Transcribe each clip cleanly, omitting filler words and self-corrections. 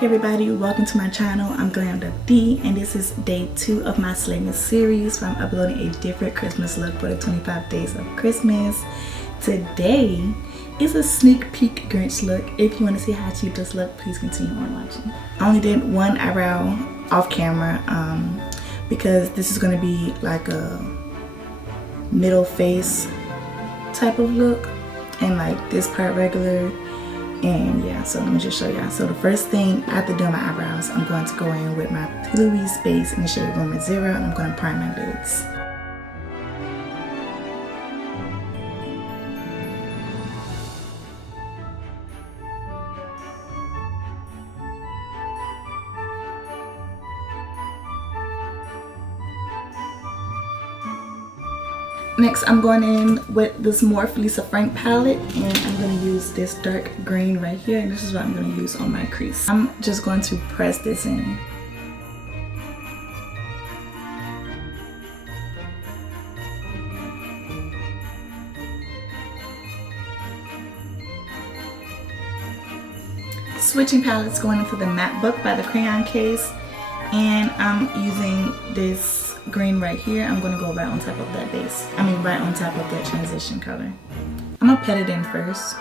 Hey everybody, welcome to my channel. I'm Glammed and this is day 2 of my SLAYMAS series where I'm uploading a different Christmas look for the 25 days of Christmas. Today is a sneak peek Grinch look. If you want to see how cheap this look, please continue on watching. I only did one eyebrow off camera because this is going to be like a middle face type of look and like this part regular. And yeah, so let me just show y'all. So the first thing after doing my eyebrows, I'm going to go in with my Louise base in the shade Rumour 0 and I'm going to prime my lids. Next, I'm going in with this Morphe Lisa Frank palette and I'm going to use this dark green right here, and this is what I'm going to use on my crease. I'm just going to press this in. Switching palettes, going into the Matte Book by the Crayon Case, and I'm using this green right here. I'm going to go right on top of that base. Right on top of that transition color. I'm going to pat it in first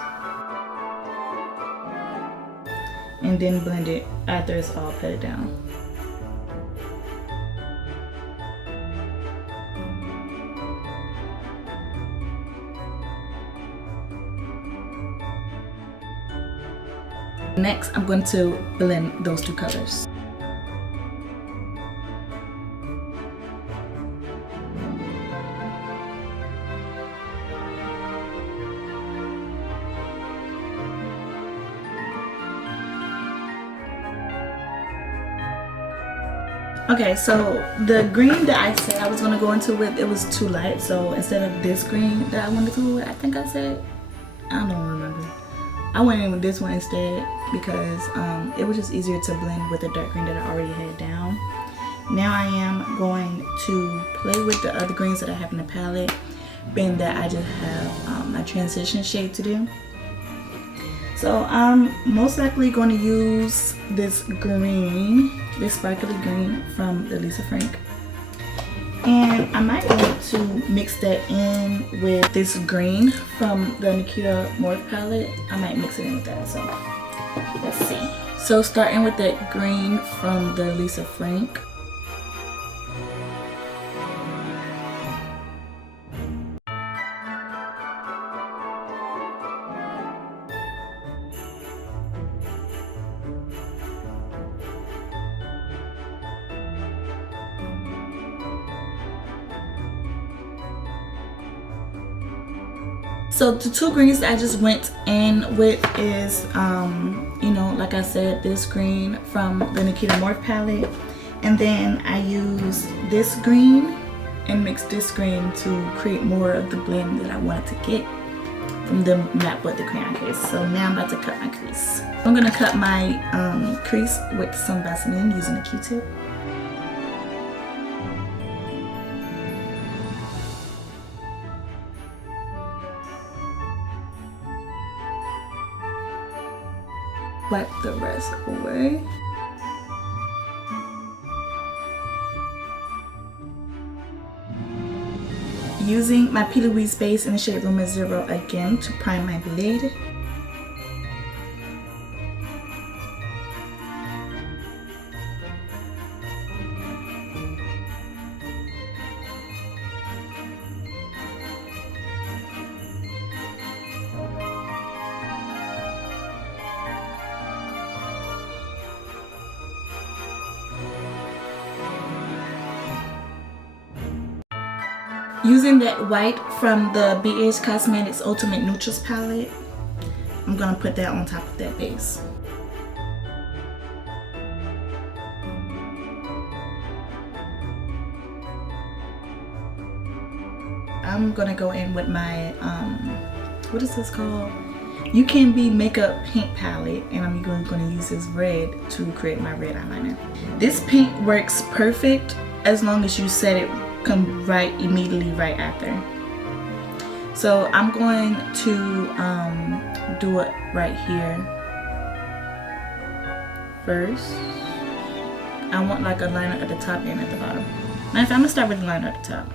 and then blend it after it's all patted down. Next, I'm going to blend those two colors. Okay, so the green that I said I was going to go into with, it was too light. So instead of this green that I wanted to go with, I think I said, I don't remember. I went in with this one instead because it was just easier to blend with the dark green that I already had down. Now I am going to play with the other greens that I have in the palette, being that I just have my transition shade to do. So I'm most likely going to use this green, this sparkly green from the Lisa Frank. And I might want to mix that in with this green from the Nikita Morphe palette. I might mix it in with that, so let's see. So starting with that green from the Lisa Frank. So the two greens that I just went in with is, you know, like I said, this green from the Nikita Morphe palette. And then I use this green and mix this green to create more of the blend that I wanted to get from the Matte Book, the Crayon Case. So now I'm about to cut my crease. I'm going to cut my crease with some Vaseline using a Q-tip. Wipe the rest away. Using my P. Louise base in the shade Rumour 0 again to prime my lid. Using that white from the BH Cosmetics Ultimate Neutrals palette, I'm going to put that on top of that base. I'm going to go in with my, what is this called? You Can Be Makeup Paint palette, and I'm going to use this red to create my red eyeliner. This paint works perfect as long as you set it come right immediately right after. So I'm going to do it right here first. I want like a liner at the top and at the bottom. Now, I'm gonna start with the liner at the top.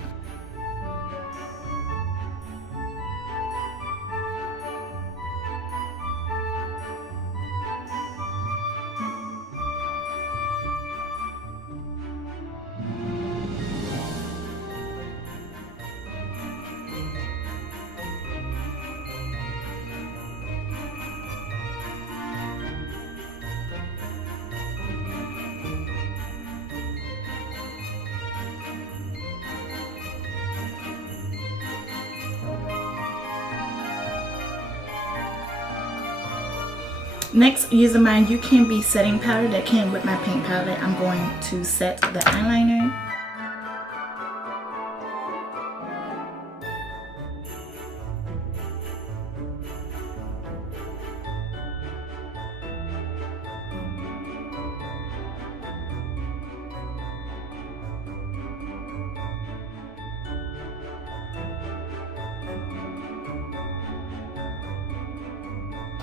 Next, using my You Can Be setting powder that came with my paint palette, I'm going to set the eyeliner.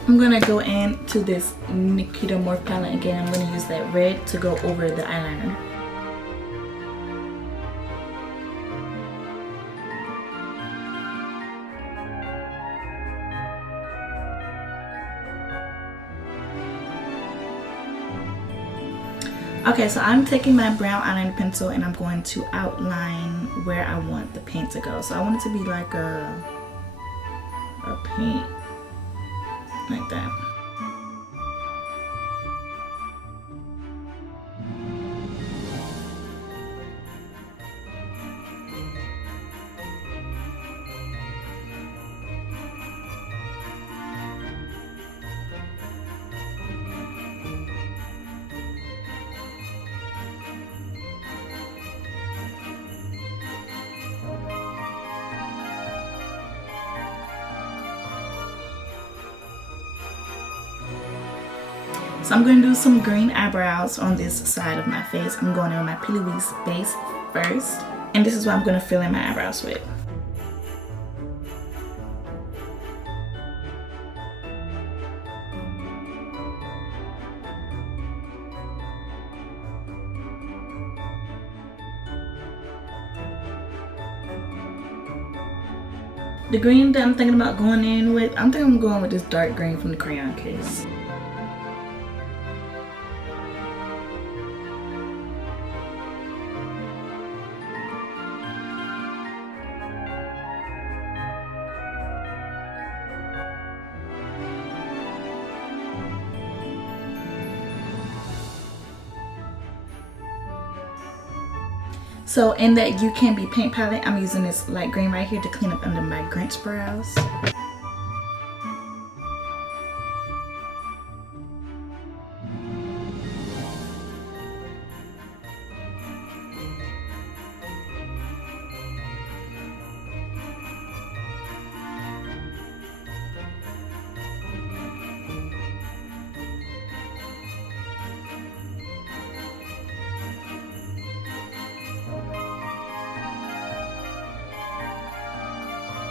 I'm gonna go into this Nikita Morph palette again. I'm gonna use that red to go over the eyeliner. Okay, so I'm taking my brown eyeliner pencil and I'm going to outline where I want the paint to go. So I want it to be like a paint like that. So I'm going to do some green eyebrows on this side of my face. I'm going in on my Peely Wease base first. And this is what I'm going to fill in my eyebrows with. The green that I'm thinking about going in with, I'm thinking I'm going with this dark green from the crayon case. So in that You Can Be paint palette, I'm using this light green right here to clean up under my Grinch brows.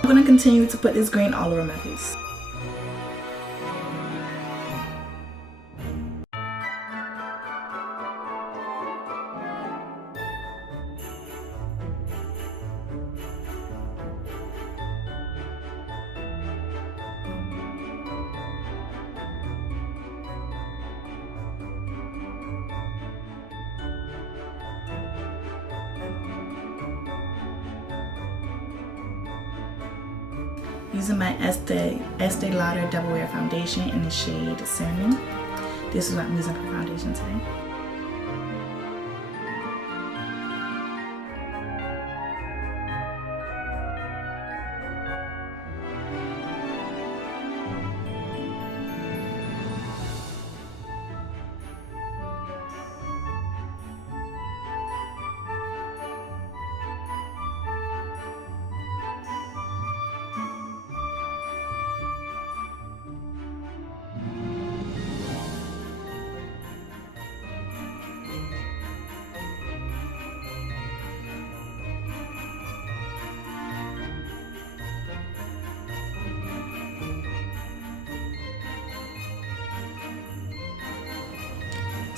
I'm going to continue to put this green all over my face. Using my Estee Lauder Double Wear Foundation in the shade Cinnamon. This is what I'm using for foundation today.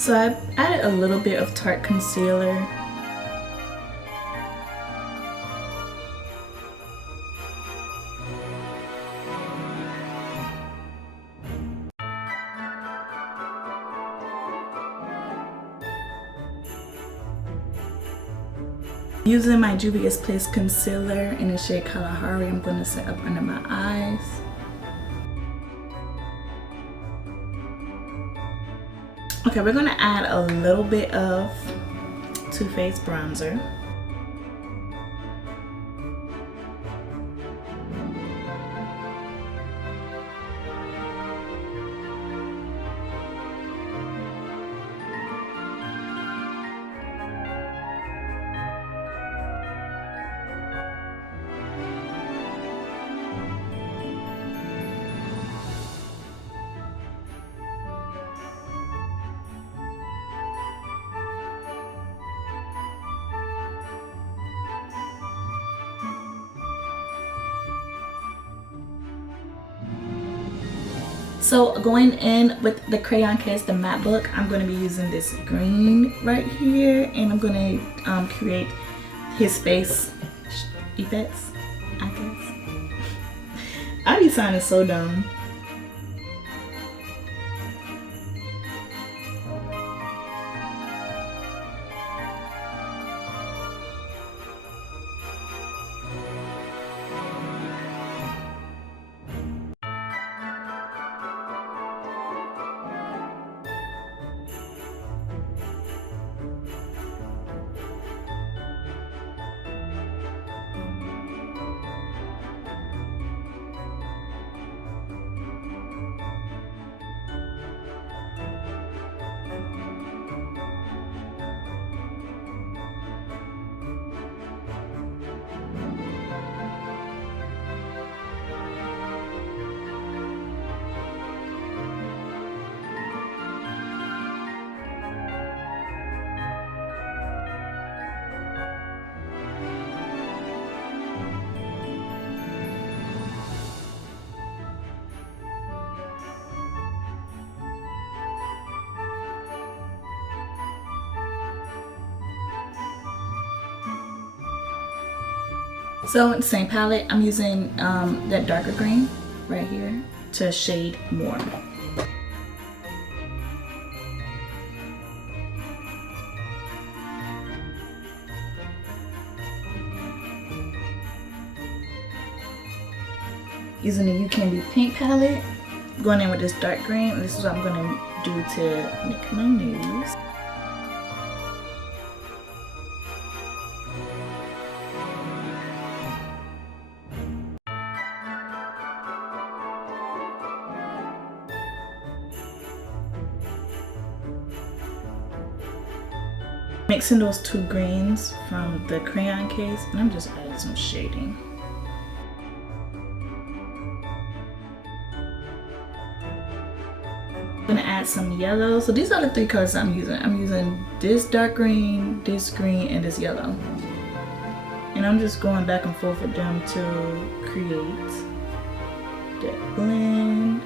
So I added a little bit of Tarte concealer. Using my Juvia's Place concealer in the shade Kalahari, I'm going to set up under my eyes. Okay, we're going to add a little bit of Too Faced bronzer. So going in with the crayon case, the matte book, I'm going to be using this green right here, and I'm going to create his face effects, I guess. I be sounding so dumb. So in the same palette, I'm using that darker green right here to shade more. Using the You Can Be Pink palette, going in with this dark green. This is what I'm going to do to make my nose. Mixing those two greens from the crayon case, and I'm just adding some shading. I'm gonna add some yellow. So these are the three colors I'm using. I'm using this dark green, this green, and this yellow. And I'm just going back and forth with them to create that blend.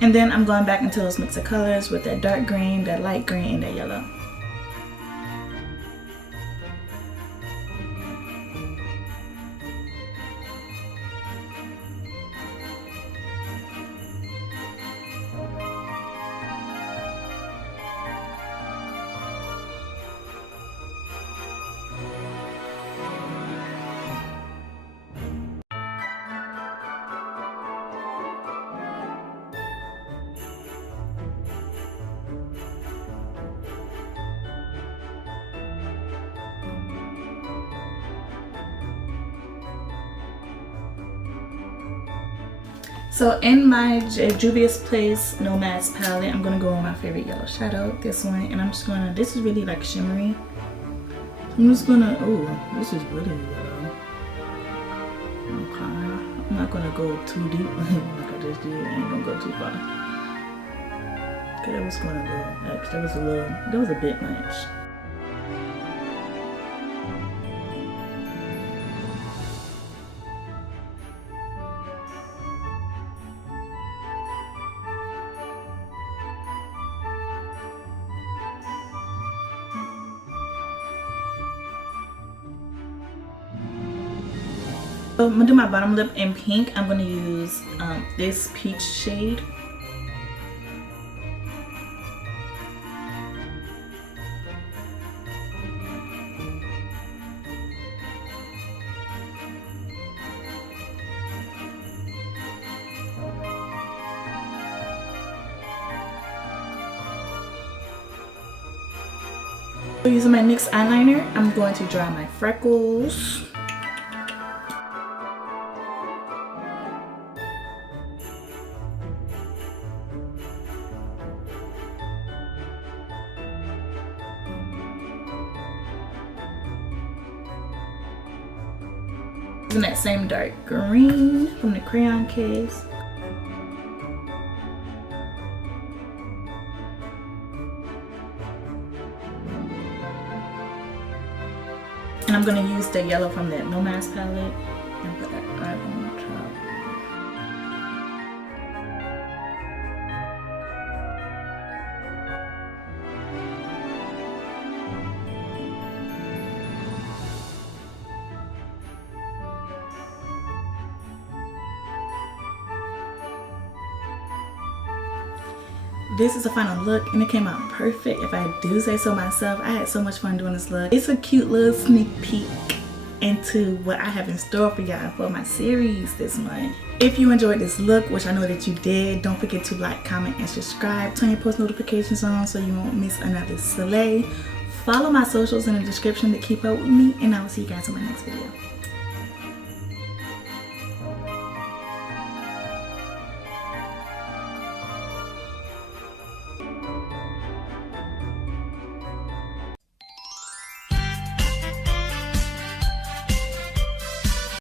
And then I'm going back into those mix of colors with that dark green, that light green, and that yellow. So in my Juvia's Place No Mask palette, I'm gonna go on my favorite yellow shadow, this one, and I'm just gonna, this is really like shimmery. I'm just gonna, oh, this is really yellow. Okay, I'm not gonna go too deep like I just did. I ain't gonna go too far. Okay, that was going a little, actually, that was a bit much. So I'm gonna do my bottom lip in pink. I'm gonna use this peach shade. So using my NYX eyeliner, I'm going to draw my freckles. Using that same dark green from the crayon case. And I'm going to use the yellow from that No Mask palette and put that right on the top. This is the final look and it came out perfect if I do say so myself. I had so much fun doing this look. It's a cute little sneak peek into what I have in store for y'all for my series this month. If you enjoyed this look, which I know that you did, don't forget to like, comment, and subscribe. Turn your post notifications on so you won't miss another slay. Follow my socials in the description to keep up with me, and I will see you guys in my next video.